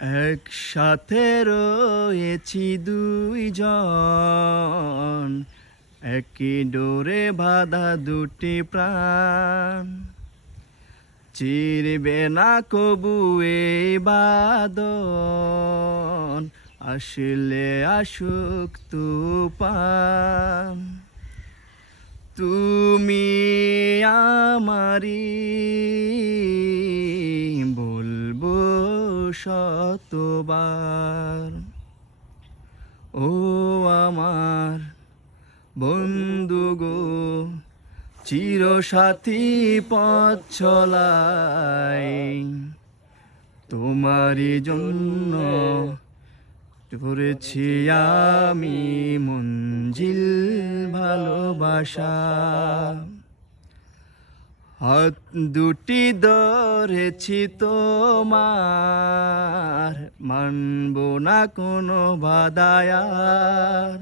একসাথে রয়েছি দুইজন, একই ডোরে বাঁধা দুটি প্রাণ। চিরবে না কবু এই বাঁধন, আসলে আসুক তুফান। তুমি আমারি, বলবো শতবার। ও আমার বন্ধু গো, চিরসাথী পথ চলাই, তোমারই জন্য করেছি আমি মঞ্জিল ভালোবাসা। হাত দুটি ধরেছি তোমার, মানব না কোনো বাধায়ার।